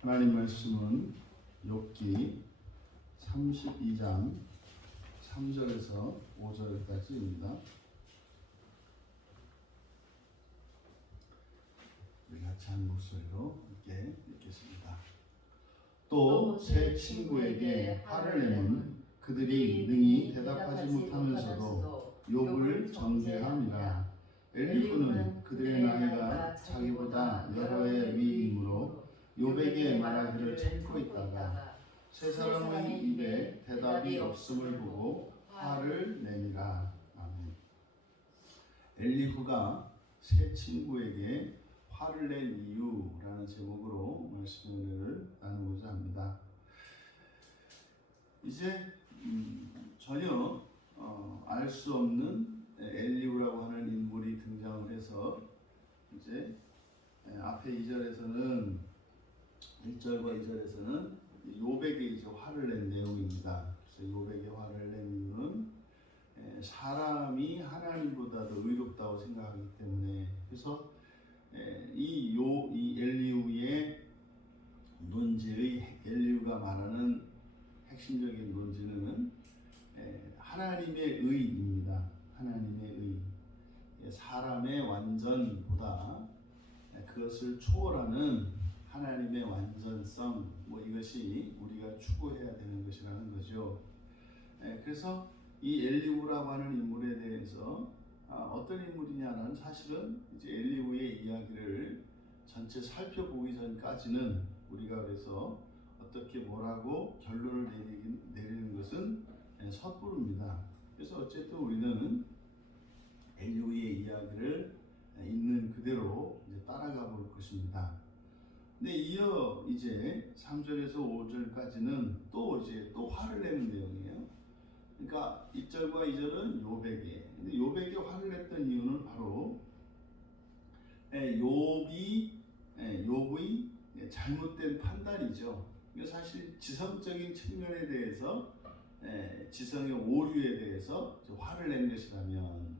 하나님 말씀은 욥기 32장 3절에서 5절까지입니다. 우리 같이 한 목소리로 함께 읽겠습니다. 또 제 친구에게 화를 내면 그들이 능히 대답하지 못하면서도 욥을 정죄함이라. 엘리후는 그들의 나이가 자기보다 여러 해 위이므로 욥에게 말하기를 참고 있다가 세 사람의 입에 대답이 없음을 보고 화를 내니라. 아멘. 엘리후가 세 친구에게 화를 낸 이유라는 제목으로 말씀을 나누고자 합니다. 이제 전혀 알 수 없는 엘리후라고 하는 인물이 등장을 해서 이제 앞에 2절에서는 1절과 2절에서는 욥에게 이제 화를 낸 내용입니다. 그래서 욥에게 화를 낸 이유는 사람이 하나님보다 더 의롭다고 생각하기 때문에, 그래서 이 엘리후의 논지의 엘리후가 말하는 핵심적인 논지는 하나님의 의입니다. 하나님의 의, 사람의 완전보다 그것을 초월하는 하나님의 완전성, 이것이 우리가 추구해야 되는 것이라는 거죠. 그래서 이 엘리후라고 하는 인물에 대해서 어떤 인물이냐는, 사실은 이제 엘리후의 이야기를 전체 살펴보기 전까지는 우리가 그래서 어떻게 뭐라고 결론을 내리는 것은 섣부릅니다. 그래서 어쨌든 우리는 엘리후의 이야기를 있는 그대로 이제 따라가 볼 것입니다. 근데 이어 이제 3절에서 5절까지는 또 화를 내는 내용이에요. 그러니까 1절과 2절은 욥에게. 근데 욥에게 화를 냈던 이유는 바로 욥의 잘못된 판단이죠. 사실 지성적인 측면에 대해서, 지성의 오류에 대해서 화를 낸 것이라면,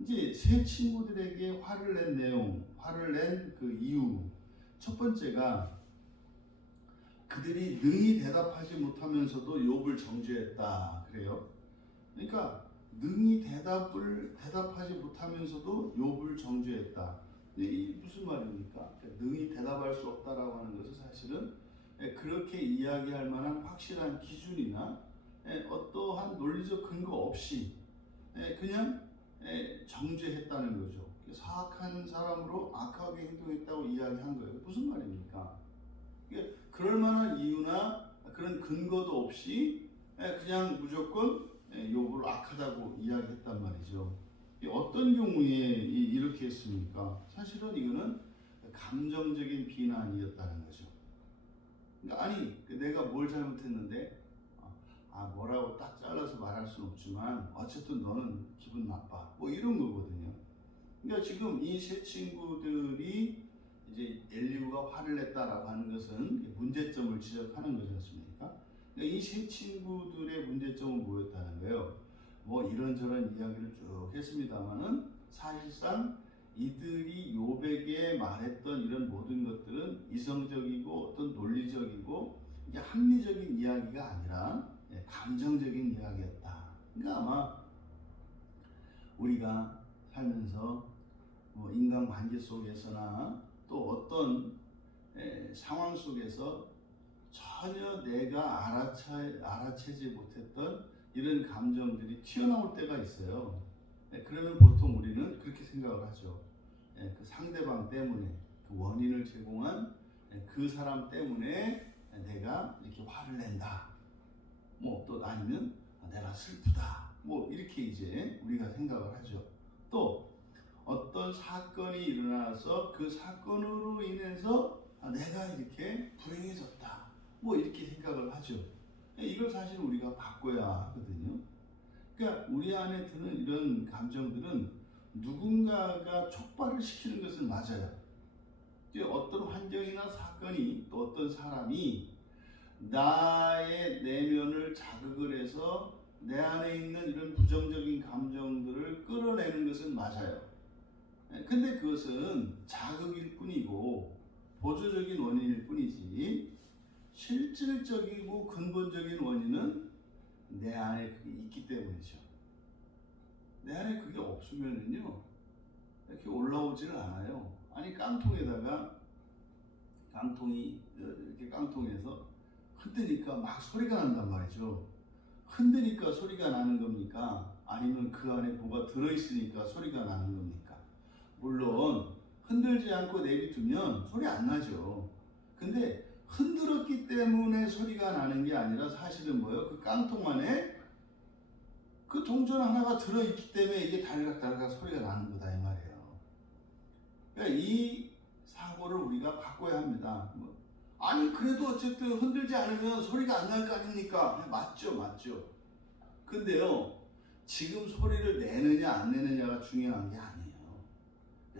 이제 세 친구들에게 화를 낸 내용, 화를 낸 그 이유, 첫 번째가 그들이 능히 대답하지 못하면서도 욥을 정죄했다 그래요. 그러니까 능히 대답하지 못하면서도 욥을 정죄했다. 이 무슨 말입니까? 능히 대답할 수 없다라고 하는 것은 사실은 그렇게 이야기할 만한 확실한 기준이나 어떠한 논리적 근거 없이 그냥 정죄했다는 거죠. 사악한 사람으로 악하게 행동했다고 이야기한 거예요. 무슨 말입니까? 그럴 만한 이유나 그런 근거도 없이 그냥 무조건 욥을 악하다고 이야기했단 말이죠. 어떤 경우에 이렇게 했습니까? 사실은 이거는 감정적인 비난이었다는 거죠. 그러니까 아니, 내가 뭘 잘못했는데 뭐라고 딱 잘라서 말할 수는 없지만 어쨌든 너는 기분 나빠, 이런 거거든요. 그러니까 지금 이 세 친구들이 이제 엘리후가 화를 냈다라고 하는 것은 문제점을 지적하는 거지 않습니까? 그러니까 이 세 친구들의 문제점은 뭐였다는 거예요? 이런저런 이야기를 쭉 했습니다만은 사실상 이들이 욥에게 말했던 이런 모든 것들은 이성적이고 어떤 논리적이고 이게 합리적인 이야기가 아니라 감정적인 이야기였다. 그러니까 아마 우리가 살면서 인간 관계 속에서나 또 어떤 상황 속에서 전혀 내가 알아채지 못했던 이런 감정들이 튀어나올 때가 있어요. 그러면 보통 우리는 그렇게 생각을 하죠. 그 상대방 때문에, 그 원인을 제공한 그 사람 때문에 내가 이렇게 화를 낸다. 또 아니면 내가 슬프다. 이렇게 이제 우리가 생각을 하죠. 또 어떤 사건이 일어나서 그 사건으로 인해서 내가 이렇게 불행해졌다. 이렇게 생각을 하죠. 이걸 사실 우리가 바꿔야 하거든요. 그러니까 우리 안에 드는 이런 감정들은 누군가가 촉발을 시키는 것은 맞아요. 어떤 환경이나 사건이, 또 어떤 사람이 나의 내면을 자극을 해서 내 안에 있는 이런 부정적인 감정들을 끌어내는 것은 맞아요. 근데 그것은 자극일 뿐이고 보조적인 원인일 뿐이지 실질적이고 근본적인 원인은 내 안에 그게 있기 때문이죠. 내 안에 그게 없으면은요 이렇게 올라오지를 않아요. 아니 깡통이 이렇게 깡통에서 흔드니까 막 소리가 난단 말이죠. 흔드니까 소리가 나는 겁니까? 아니면 그 안에 뭐가 들어있으니까 소리가 나는 겁니까? 물론 흔들지 않고 내비두면 소리 안 나죠. 근데 흔들었기 때문에 소리가 나는 게 아니라 사실은 뭐예요? 그 깡통 안에 그 동전 하나가 들어있기 때문에 이게 달각달각 소리가 나는 거다 이 말이에요. 그러니까 이 사고를 우리가 바꿔야 합니다. 아니 그래도 어쨌든 흔들지 않으면 소리가 안 날 거 아닙니까? 맞죠. 근데요 지금 소리를 내느냐 안 내느냐가 중요한 게 아니에요.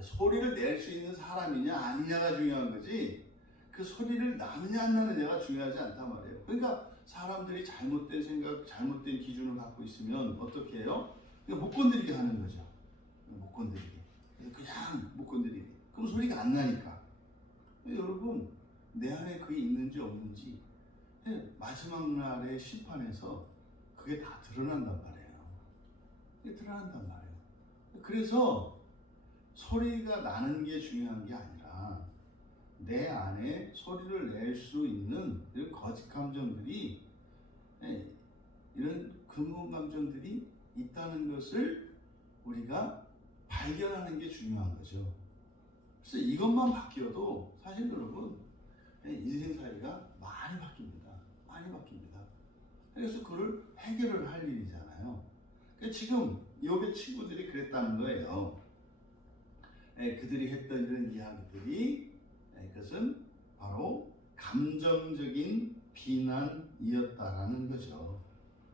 소리를 낼 수 있는 사람이냐 아니냐가 중요한 거지 그 소리를 나느냐 안 나느냐가 중요하지 않단 말이에요. 그러니까 사람들이 잘못된 생각, 잘못된 기준을 갖고 있으면 어떻게 해요? 못 건드리게 하는 거죠. 못 건드리게. 그냥 못 건드리게. 그럼 소리가 안 나니까. 여러분 내 안에 그게 있는지 없는지 마지막 날의 심판에서 그게 다 드러난단 말이에요. 그게 드러난단 말이에요. 그래서 소리가 나는 게 중요한 게 아니라 내 안에 소리를 낼 수 있는 이런 거짓 감정들이 이런 근본 감정들이 있다는 것을 우리가 발견하는 게 중요한 거죠. 그래서 이것만 바뀌어도 사실 여러분 인생살이가 많이 바뀝니다. 많이 바뀝니다. 그래서 그걸 해결을 할 일이잖아요. 그러니까 지금 욥의 친구들이 그랬다는 거예요. 그들이 했던 이런 이야기들이 그것은 바로 감정적인 비난이었다라는 거죠.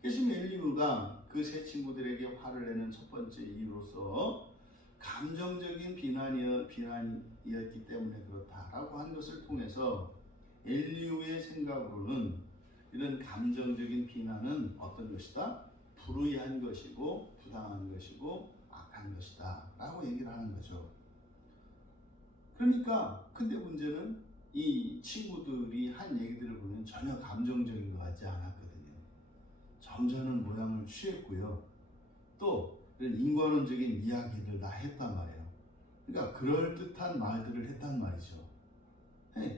그래서 엘리후가 그 세 친구들에게 화를 내는 첫 번째 이유로서 감정적인 비난이었기 때문에 그렇다라고 한 것을 통해서 엘리후의 생각으로는 이런 감정적인 비난은 어떤 것이다? 불의한 것이고 부당한 것이고 악한 것이다 라고 얘기를 하는 거죠. 그러니까 근데 문제는 이 친구들이 한 얘기들을 보면 전혀 감정적인 것 같지 않았거든요. 점잖은 모양을 취했고요. 또 이런 인과론적인 이야기를 다 했단 말이에요. 그러니까 그럴듯한 말들을 했단 말이죠.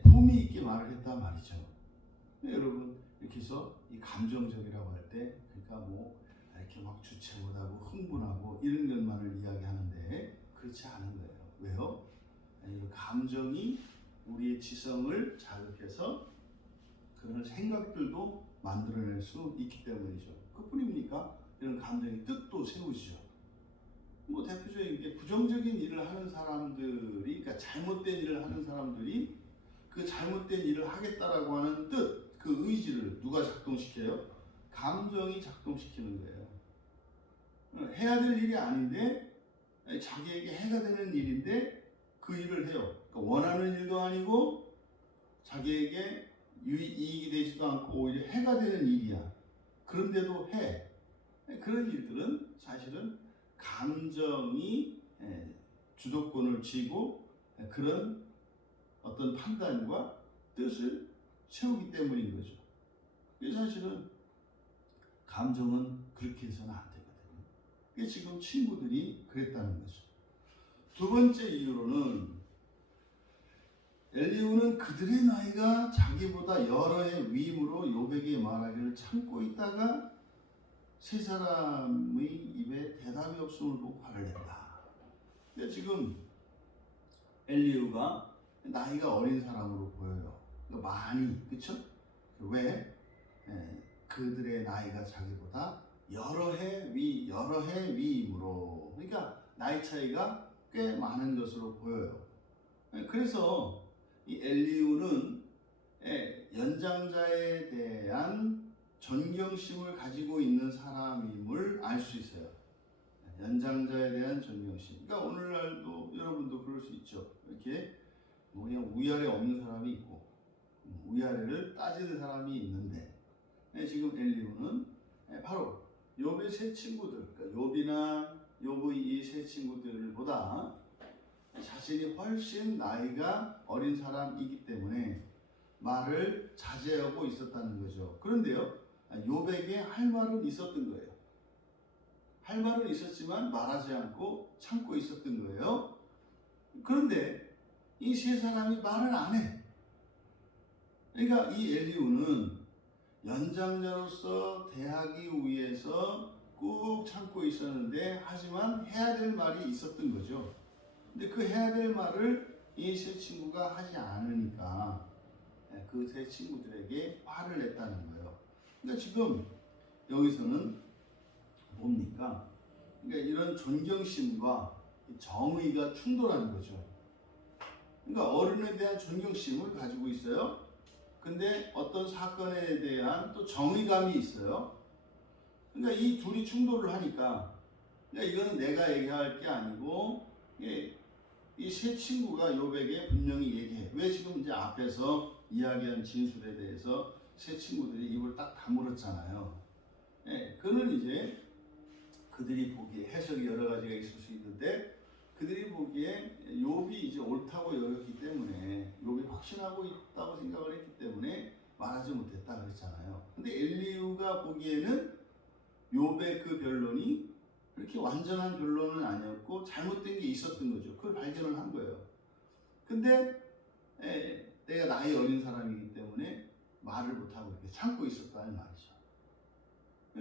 품위 있게 말을 했단 말이죠. 여러분 이렇게 해서 이 감정적이라고 할 때 그러니까 뭐 이렇게 막 주체 못하고 흥분하고 이런 것만을 이야기하는데 그렇지 않은 거예요. 왜요? 감정이 우리의 지성을 자극해서 그런 생각들도 만들어낼 수 있기 때문이죠. 그뿐입니까? 이런 감정이 뜻도 세우죠. 뭐 대표적인 게 부정적인 일을 하는 사람들이, 그러니까 잘못된 일을 하는 사람들이 그 잘못된 일을 하겠다라고 하는 뜻, 그 의지를 누가 작동시켜요? 감정이 작동시키는 거예요. 해야 될 일이 아닌데 자기에게 해가 되는 일인데 그 일을 해요. 그러니까 원하는 일도 아니고 자기에게 이익이 되지도 않고 오히려 해가 되는 일이야. 그런데도 해. 그런 일들은 사실은 감정이 주도권을 쥐고 그런 어떤 판단과 뜻을 세우기 때문인 거죠. 그래서 사실은 감정은 그렇게 해서는 안 되거든요. 그게 지금 친구들이 그랬다는 거죠. 두 번째 이유로는 엘리후는 그들의 나이가 자기보다 여러 해 위임으로 욥에게 말하기를 참고 있다가 세 사람의 입에 대답이 없음을 보고 화를 낸다. 근데 지금 엘리후가 나이가 어린 사람으로 보여요. 많이, 그쵸? 왜? 그들의 나이가 자기보다 여러 해 위임으로, 그러니까 나이 차이가 꽤 많은 것으로 보여요. 그래서 이 엘리후는 연장자에 대한 존경심을 가지고 있는 사람임을 알 수 있어요. 연장자에 대한 존경심. 그러니까 오늘날도 여러분도 그럴 수 있죠. 이렇게 뭐 그냥 위아래 없는 사람이 있고 위아래를 따지는 사람이 있는데 지금 엘리후는 바로 욥의 세 친구들, 그러니까 욥의 이 세 친구들보다 자신이 훨씬 나이가 어린 사람이기 때문에 말을 자제하고 있었다는 거죠. 그런데요, 요백에 할 말은 있었던 거예요. 할 말은 있었지만 말하지 않고 참고 있었던 거예요. 그런데 이 세 사람이 말을 안 해. 그러니까 이 엘리후는 연장자로서 대하기 위해서 꾹 참고 있었는데, 하지만 해야 될 말이 있었던 거죠. 근데 그 해야 될 말을 이 세 친구가 하지 않으니까 그 세 친구들에게 화를 냈다는 거예요. 그러니까 지금 여기서는 뭡니까? 그러니까 이런 존경심과 정의가 충돌하는 거죠. 그러니까 어른에 대한 존경심을 가지고 있어요. 근데 어떤 사건에 대한 또 정의감이 있어요. 그러니까 이 둘이 충돌을 하니까, 그러니까 이거는 내가 얘기할 게 아니고 이 세 친구가 요백에 분명히 얘기해. 왜 지금 이제 앞에서 이야기한 진술에 대해서 세 친구들이 입을 딱 다물었잖아요. 그는 이제 그들이 보기에 해석이 여러 가지가 있을 수 있는데, 그들이 보기에 욥이 이제 옳다고 여겼기 때문에, 욥이 확신하고 있다고 생각을 했기 때문에 말하지 못했다 그랬잖아요. 근데 엘리후가 보기에는 욥의 그 변론이 그렇게 완전한 변론은 아니었고 잘못된 게 있었던 거죠. 그걸 발견을 한 거예요. 근데 내가 나이 어린 사람이기 때문에 말을 못하고 이렇게 참고 있었다는 말이죠.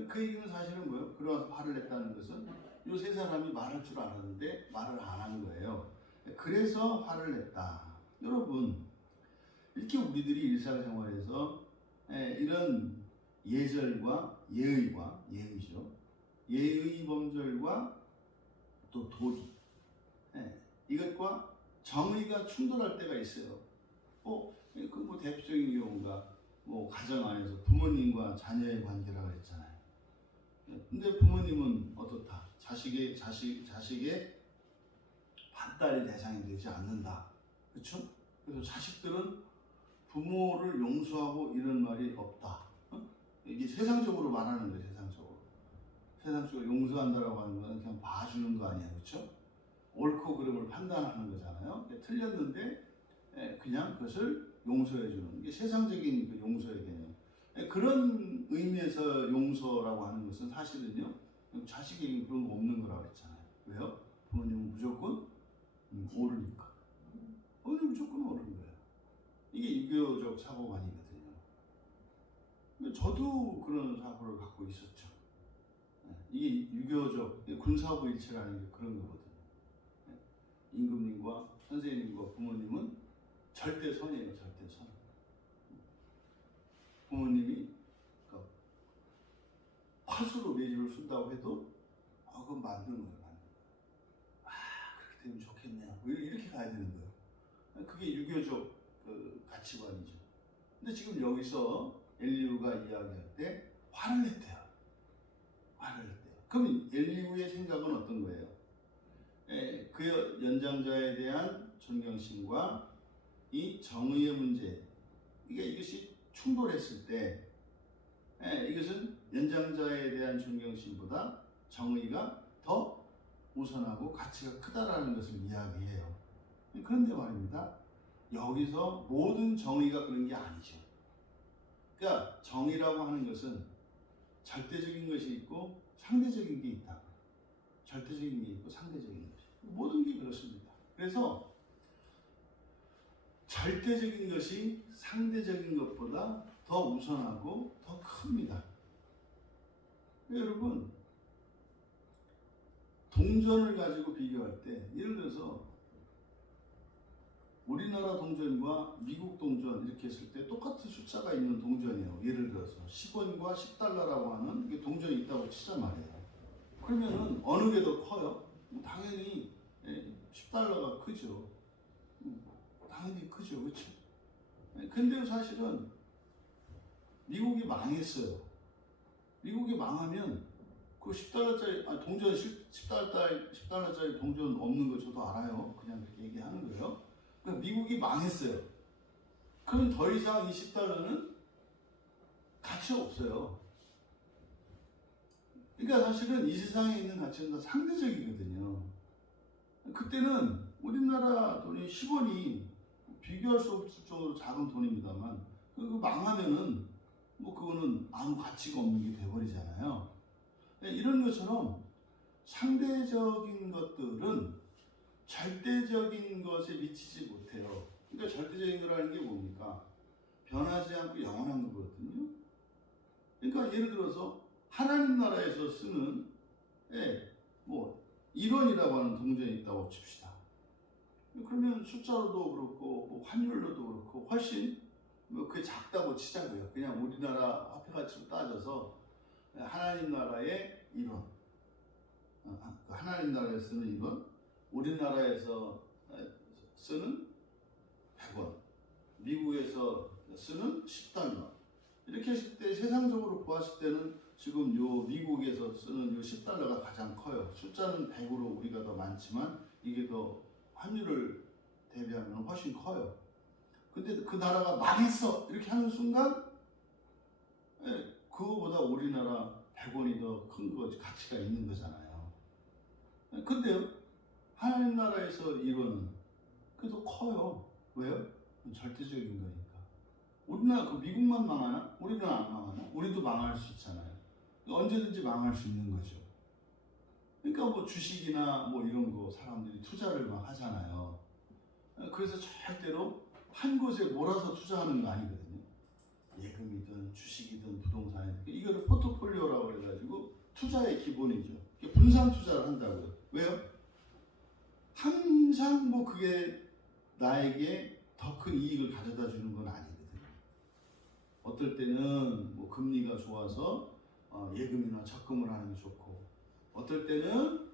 그 얘기는 사실은 뭐예요? 그러면서 화를 냈다는 것은 이 세 사람이 말할 줄 알았는데 말을 안 한 거예요. 그래서 화를 냈다. 여러분, 이렇게 우리들이 일상생활에서 이런 예절과 예의와 예의죠. 예의 범절과 또 도리, 이것과 정의가 충돌할 때가 있어요. 그 뭐 대표적인 경우가 뭐 가정 안에서 부모님과 자녀의 관계라고 했잖아요. 근데 부모님은 어떻다? 자식의 반달의 대상이 되지 않는다. 그렇죠? 그래서 자식들은 부모를 용서하고 이런 말이 없다. 이게 세상적으로 말하는 거예요. 세상적으로 용서한다라고 하는 건 그냥 봐주는 거 아니에요. 그렇죠? 옳고 그름을 판단하는 거잖아요. 틀렸는데 그냥 그것을 용서해 주는 게 세상적인 그 용서의 개념. 그런 의미에서 용서라고 하는 것은 사실은요, 자식에게 그런 거 없는 거라고 했잖아요. 왜요? 부모님은 무조건 옳으니까. 부모님은 무조건 옳은 거예요. 이게 유교적 사고관이거든요. 저도 그런 사고를 갖고 있었죠. 이게 유교적 군사부일체라는 게 그런 거거든요. 임금님과 선생님과 부모님은 절대선이에요. 절대선. 부모님이 화수로 매주를 쓴다고 해도 그건 만드는 거예요. 그렇게 되면 좋겠네요. 이렇게 가야 되는 거예요. 그게 유교적 그 가치관이죠. 근데 지금 여기서 엘리후가 이야기할 때 화를 냈대요. 그럼 엘리후의 생각은 어떤 거예요? 그 연장자에 대한 존경심과 이 정의의 문제, 이것이 충돌했을 때 이것은 연장자에 대한 존경심보다 정의가 더 우선하고 가치가 크다라는 것을 이야기해요. 그런데 말입니다, 여기서 모든 정의가 그런 게 아니죠. 그러니까 정의라고 하는 것은 절대적인 것이 있고 상대적인 게 있다. 절대적인 게 있고 상대적인 것이. 모든 게 그렇습니다. 그래서 절대적인 것이 상대적인 것보다 더 우선하고 더 큽니다. 여러분, 동전을 가지고 비교할 때, 예를 들어서 우리나라 동전과 미국 동전 이렇게 했을 때 똑같은 숫자가 있는 동전이에요. 예를 들어서 10원과 10달러라고 하는 동전이 있다고 치자 말이에요. 그러면은 어느 게 더 커요? 당연히 10달러가 크죠. 당연히 크죠. 그렇죠? 근데 사실은 미국이 망했어요. 미국이 망하면 그 10달러짜리 동전 10달러짜리 동전 없는 거 저도 알아요. 그냥 그렇게 얘기하는 거예요. 그러니까 미국이 망했어요. 그럼 더 이상 이 10달러는 가치 없어요. 그러니까 사실은 이 세상에 있는 가치는 다 상대적이거든요. 그때는 우리나라 돈이 10원이 비교할 수 없을 정도로 작은 돈입니다만 망하면은 뭐 그거는 아무 가치가 없는 게 돼버리잖아요. 이런 것처럼 상대적인 것들은 절대적인 것에 미치지 못해요. 그러니까 절대적인 거라는 게 뭡니까? 변하지 않고 영원한 거거든요. 그러니까 예를 들어서 하나님 나라에서 쓰는 뭐 1원이라고 하는 동전이 있다고 칩시다. 그러면 숫자로도 그렇고 뭐 환율로도 그렇고 훨씬 뭐 그게 작다고 치자고요. 그냥 우리나라 화폐 가치로 따져서 하나님 나라의 1원, 하나님 나라에서 쓰는 1원, 우리나라에서 쓰는 100원, 미국에서 쓰는 10달러. 이렇게 했을 때 세상적으로 보았을 때는 지금 요 미국에서 쓰는 요 10달러가 가장 커요. 숫자는 100으로 우리가 더 많지만 이게 더 환율을 대비하면 훨씬 커요. 근데 그 나라가 망했어 이렇게 하는 순간 그거보다 우리나라 100원이 더 큰 거 가치가 있는 거잖아요. 근데요 하나님 나라에서 이거는 그래도 커요. 왜요? 절대적인 거니까. 우리나라 그 미국만 망하나? 우리는 안 망하나? 우리도 망할 수 있잖아요. 언제든지 망할 수 있는 거죠. 그러니까 뭐 주식이나 뭐 이런 거 사람들이 투자를 막 하잖아요. 그래서 절대로 한 곳에 몰아서 투자하는 거 아니거든요. 예금이든 주식이든 부동산이든 이거를 포트폴리오라고 해가지고 투자의 기본이죠. 분산 투자를 한다고요. 왜요? 항상 뭐 그게 나에게 더 큰 이익을 가져다 주는 건 아니거든요. 어떨 때는 뭐 금리가 좋아서 예금이나 적금을 하는 게 좋고, 어떨 때는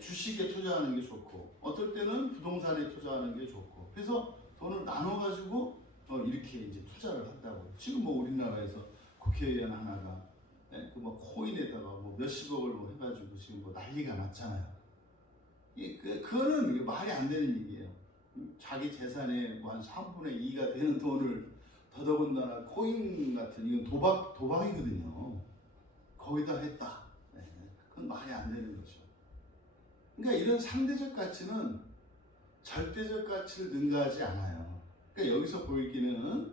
주식에 투자하는 게 좋고, 어떨 때는 부동산에 투자하는 게 좋고, 그래서 돈을 나눠가지고 이렇게 이제 투자를 한다고. 지금 뭐 우리나라에서 국회의원 하나가 그 뭐 코인에다가 뭐 몇십억을 뭐 해가지고 지금 뭐 난리가 났잖아요. 그거는 말이 안 되는 얘기예요. 자기 재산의 뭐 한 3분의 2가 되는 돈을 더더군다나 코인 같은 이건 도박이거든요. 거기다 했다. 그건 말이 안 되는 거죠. 그러니까 이런 상대적 가치는 절대적 가치를 능가하지 않아요. 그러니까 여기서 보이기는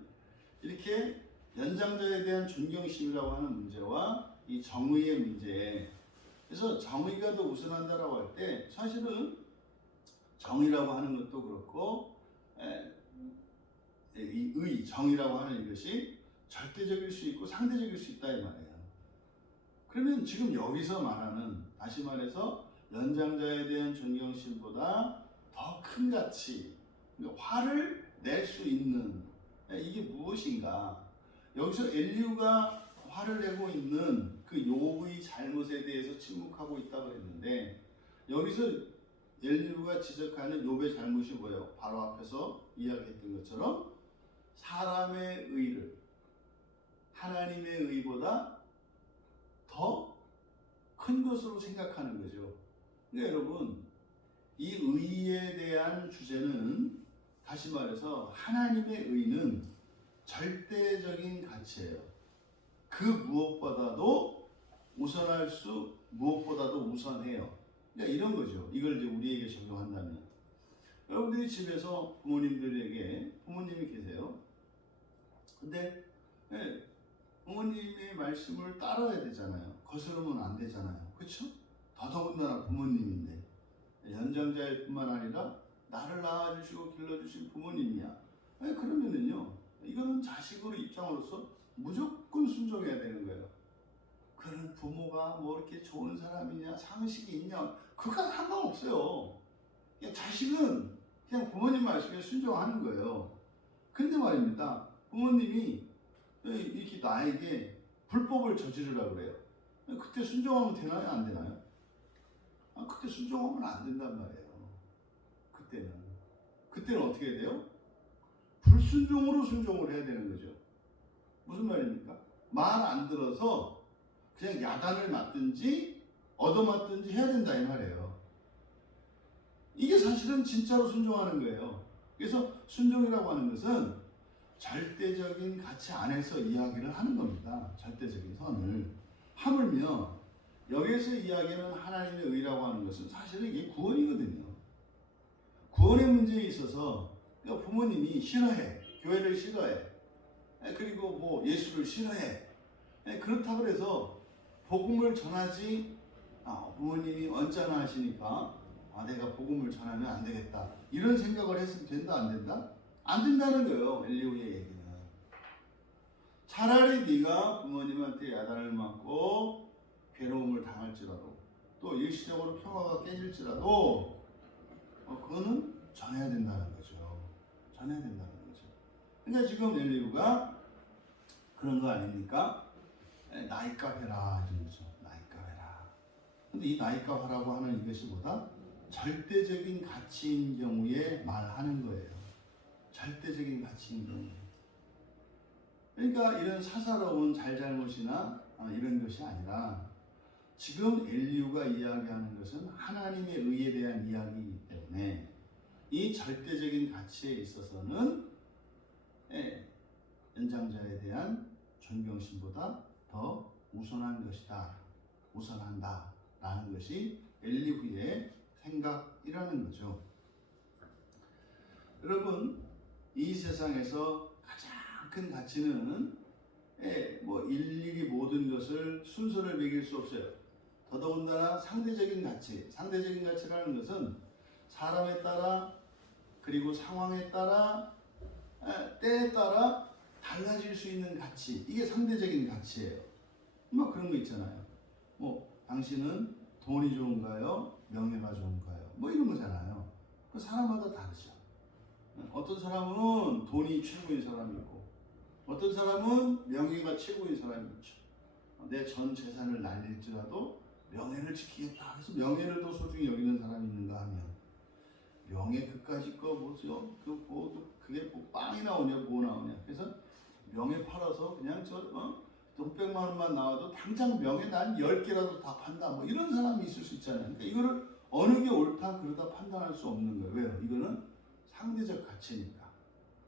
이렇게 연장자에 대한 존경심이라고 하는 문제와 이 정의의 문제. 그래서 정의가 더 우선한다라고 할 때 사실은 정의라고 하는 것도 그렇고 이 정의라고 하는 이것이 절대적일 수 있고 상대적일 수 있다 이 말이에요. 그러면 지금 여기서 말하는, 다시 말해서 연장자에 대한 존경심보다 더 큰 가치, 그러니까 화를 낼 수 있는 이게 무엇인가? 여기서 엘리후가 화를 내고 있는 그 욥의 잘못에 대해서 침묵하고 있다고 했는데, 여기서 엘리후가 지적하는 욥의 잘못이 뭐예요? 바로 앞에서 이야기했던 것처럼 사람의 의를 하나님의 의보다 더 큰 것으로 생각하는 거죠. 그러니까 여러분, 이 의에 대한 주제는, 다시 말해서 하나님의 의는 절대적인 가치예요. 그 무엇보다도 무엇보다도 우선해요. 그러니까 이런 거죠. 이걸 이제 우리에게 적용한다면, 여러분들이 집에서 부모님이 계세요. 근데 부모님의 말씀을 따라야 되잖아요. 거스르면 안 되잖아요. 그렇죠? 더더군다나 부모님인데, 연장자일 뿐만 아니라 나를 낳아주시고 길러주신 부모님이야. 그러면은요, 이거는 자식으로 입장으로서 무조건 순종해야 되는 거예요. 그런 부모가 뭐 이렇게 좋은 사람이냐, 상식이 있냐, 그건 상관없어요. 그냥 자식은 그냥 부모님 말씀에 순종하는 거예요. 근데 말입니다, 부모님이 이렇게 나에게 불법을 저지르라고 그래요. 그때 순종하면 되나요? 안 되나요? 그때 순종하면 안 된단 말이에요. 그때는 어떻게 해야 돼요? 불순종으로 순종을 해야 되는 거죠. 무슨 말입니까? 말 안 들어서 그냥 야단을 맞든지 얻어맞든지 해야 된다 이 말이에요. 이게 사실은 진짜로 순종하는 거예요. 그래서 순종이라고 하는 것은 절대적인 가치 안에서 이야기를 하는 겁니다. 절대적인 선을. 하물며 여기에서 이야기하는 하나님의 의라고 하는 것은 사실은 이게 구원이거든요. 구원의 문제에 있어서, 그러니까 부모님이 싫어해, 교회를 싫어해, 그리고 뭐 예수를 싫어해. 그렇다고 해서 복음을 전하지, 부모님이 언짢아 하시니까 내가 복음을 전하면 안 되겠다, 이런 생각을 했으면 된다 안 된다? 안 된다는 거예요. 엘리후의 얘기는. 차라리 네가 부모님한테 야단을 맞고 괴로움을 당할지라도, 또 일시적으로 평화가 깨질지라도 그거는 전해야 된다는 거죠. 전해야 된다는 거죠. 그러니까 지금 엘리후가 그런 거 아닙니까? 나이값 해라 이런 거죠. 나이값 해라. 근데 이 나이값 하라고 하는 이것이 뭐다? 절대적인 가치인 경우에 말하는 거예요. 절대적인 가치인 경우에. 그러니까 이런 사사로운 잘잘못이나 이런 것이 아니라, 지금 엘리후가 이야기하는 것은 하나님의 의에 대한 이야기이기 때문에 이 절대적인 가치에 있어서는 연장자에 대한 존경심보다 더 우선한 것이다, 우선한다 라는 것이 엘리후의 생각이라는 거죠. 여러분, 이 세상에서 가장 큰 가치는 뭐 일일이 모든 것을 순서를 매길 수 없어요. 더더군다나 상대적인 가치, 상대적인 가치라는 것은 사람에 따라, 그리고 상황에 따라, 때에 따라 달라질 수 있는 가치, 이게 상대적인 가치예요. 뭐 그런 거 있잖아요. 뭐 당신은 돈이 좋은가요? 명예가 좋은가요? 뭐 이런 거잖아요. 그 사람마다 다르죠. 어떤 사람은 돈이 최고인 사람이 있고, 어떤 사람은 명예가 최고인 사람이 있죠. 내 전 재산을 날릴지라도 명예를 지키겠다 해서 명예를 더 소중히 여기는 사람이 있는가 하면, 명예 그까짓 거 뭐죠? 그게 뭐 빵이 나오냐 뭐 나오냐. 그래서 명예 팔아서 그냥 돈 100만 원만 나와도 당장 명예 난 10개라도 다 판다, 뭐 이런 사람이 있을 수 있잖아요. 그러니까 이거를 어느 게 옳다 그러다 판단할 수 없는 거예요. 왜요? 이거는 상대적 가치니까.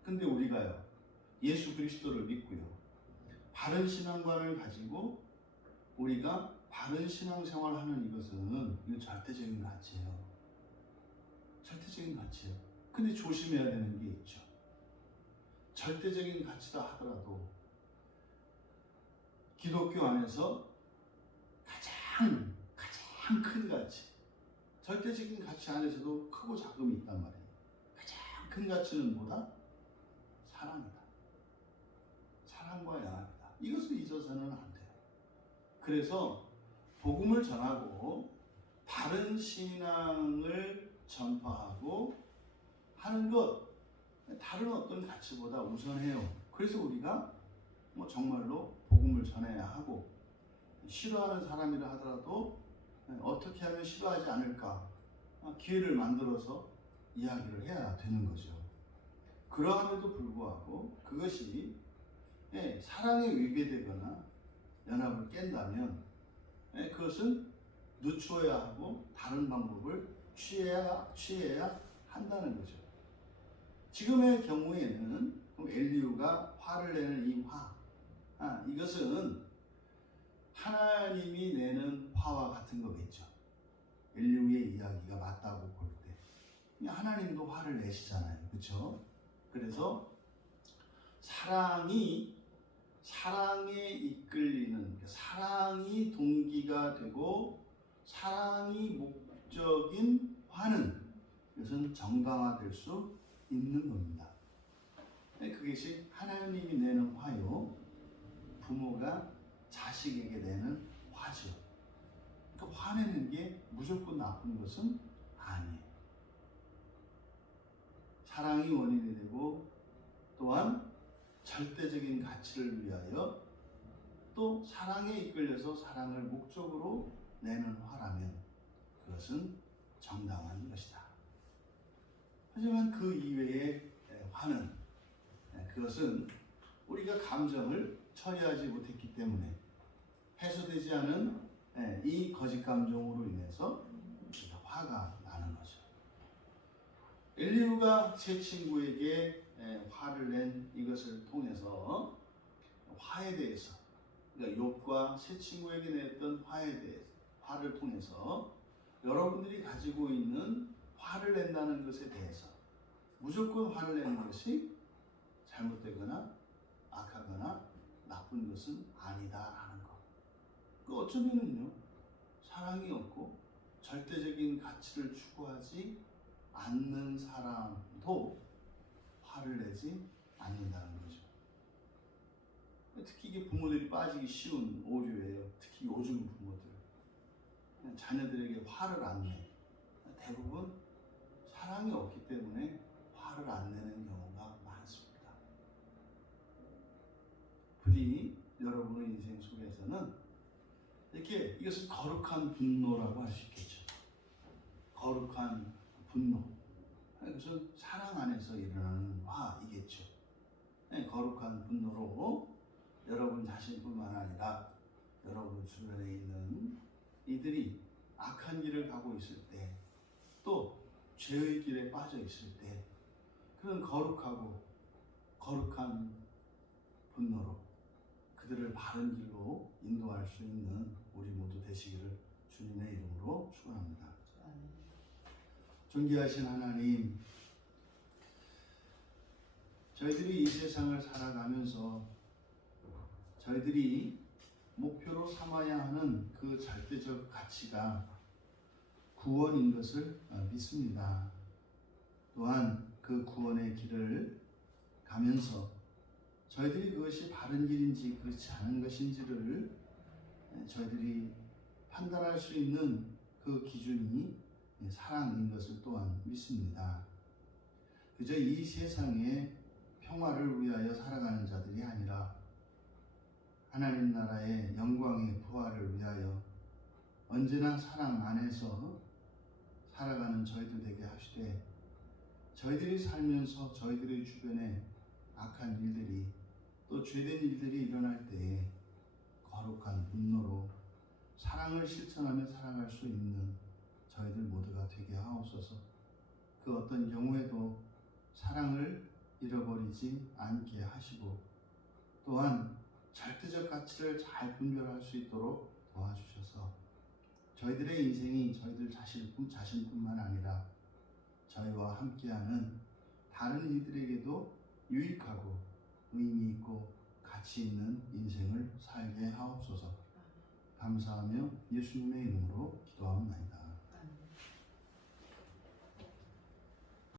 근데 우리가요, 예수 그리스도를 믿고요, 바른 신앙관을 가지고 우리가 바른 신앙생활을 하는 이것은 이거 절대적인 가치예요. 절대적인 가치예요. 근데 조심해야 되는 게 있죠. 절대적인 가치다 하더라도 기독교 안에서 가장 큰 가치, 절대적인 가치 안에서도 크고 작음이 있단 말이에요. 가장 큰 가치는 뭐다? 사랑이다. 사랑과 연합이다. 이것을 잊어서는 안 돼요. 그래서 복음을 전하고 바른 신앙을 전파하고 하는 것, 다른 어떤 가치보다 우선해요. 그래서 우리가 뭐 정말로 복음을 전해야 하고, 싫어하는 사람이라 하더라도 어떻게 하면 싫어하지 않을까, 기회를 만들어서 이야기를 해야 되는 거죠. 그러함에도 불구하고 그것이 사랑에 위배되거나 연합을 깬다면 그것은 늦추어야 하고 다른 방법을 취해야 한다는 거죠. 지금의 경우에는 엘리후가 화를 내는 이 화, 이것은 하나님이 내는 화와 같은 거겠죠. 엘리후의 이야기가 맞다고 볼 때 하나님도 화를 내시잖아요. 그렇죠? 그래서 사랑에 이끌리는, 사랑이 동기가 되고 사랑이 목적인 화는, 이것은 정당화될 수 있는 겁니다. 그것이 하나님이 내는 화요, 부모가 자식에게 내는 화죠. 그러니까 화내는 게 무조건 나쁜 것은 아니에요. 사랑이 원인이 되고, 또한 절대적인 가치를 위하여, 또 사랑에 이끌려서 사랑을 목적으로 내는 화라면 그것은 정당한 것이다. 하지만 그 이외의 화는, 그것은 우리가 감정을 처리하지 못했기 때문에 해소되지 않은 이 거짓 감정으로 인해서 화가 나는 거죠. 엘리후가 세 친구에게 화를 낸 이것을 통해서 화에 대해서, 그러니까 욥과 세 친구에게 냈던 화에 대해서, 화를 통해서 여러분들이 가지고 있는 화를 낸다는 것에 대해서, 무조건 화를 내는 것이 잘못되거나 악하거나 나쁜 것은 아니다라는 것. 그 어쩌면은요, 사랑이 없고 절대적인 가치를 추구하지 않는 사람도 화를 내지 않는다는 거죠. 특히 이게 부모들이 빠지기 쉬운 오류예요. 특히 요즘 부모들. 자녀들에게 화를 안 내. 대부분 사랑이 없기 때문에 화를 안 내는 경우가 많습니다. 부디 여러분의 인생 속에서는 이렇게 이것을 거룩한 분노라고 할 수 있겠죠. 거룩한 분노. 그것은 사랑 안에서 일어나는 화이겠죠. 거룩한 분노로 여러분 자신뿐만 아니라 여러분 주변에 있는 이들이 악한 길을 가고 있을 때, 또 죄의 길에 빠져 있을 때 그런 거룩하고 거룩한 분노로 그들을 바른 길로 인도할 수 있는 우리 모두 되시기를 주님의 이름으로 축원합니다. 존귀하신 하나님, 저희들이 이 세상을 살아가면서 저희들이 목표로 삼아야 하는 그 절대적 가치가 구원인 것을 믿습니다. 또한 그 구원의 길을 가면서 저희들이 그것이 바른 길인지 그렇지 않은 것인지를 저희들이 판단할 수 있는 그 기준이 사랑인 것을 또한 믿습니다. 그저 이 세상의 평화를 위하여 살아가는 자들이 아니라 하나님 나라의 영광의 부활을 위하여 언제나 사랑 안에서 살아가는 저희들 되게 하시되, 저희들이 살면서 저희들의 주변에 악한 일들이 또 죄된 일들이 일어날 때에 거룩한 분노로 사랑을 실천하며 살아갈 수 있는 저희들 모두가 되게 하옵소서. 그 어떤 경우에도 사랑을 잃어버리지 않게 하시고, 또한 절대적 가치를 잘 분별할 수 있도록 도와주셔서 저희들의 인생이 저희들 자신뿐만 아니라 저희와 함께하는 다른 이들에게도 유익하고 의미 있고 가치 있는 인생을 살게 하옵소서. 감사하며 예수님의 이름으로 기도하옵나이다.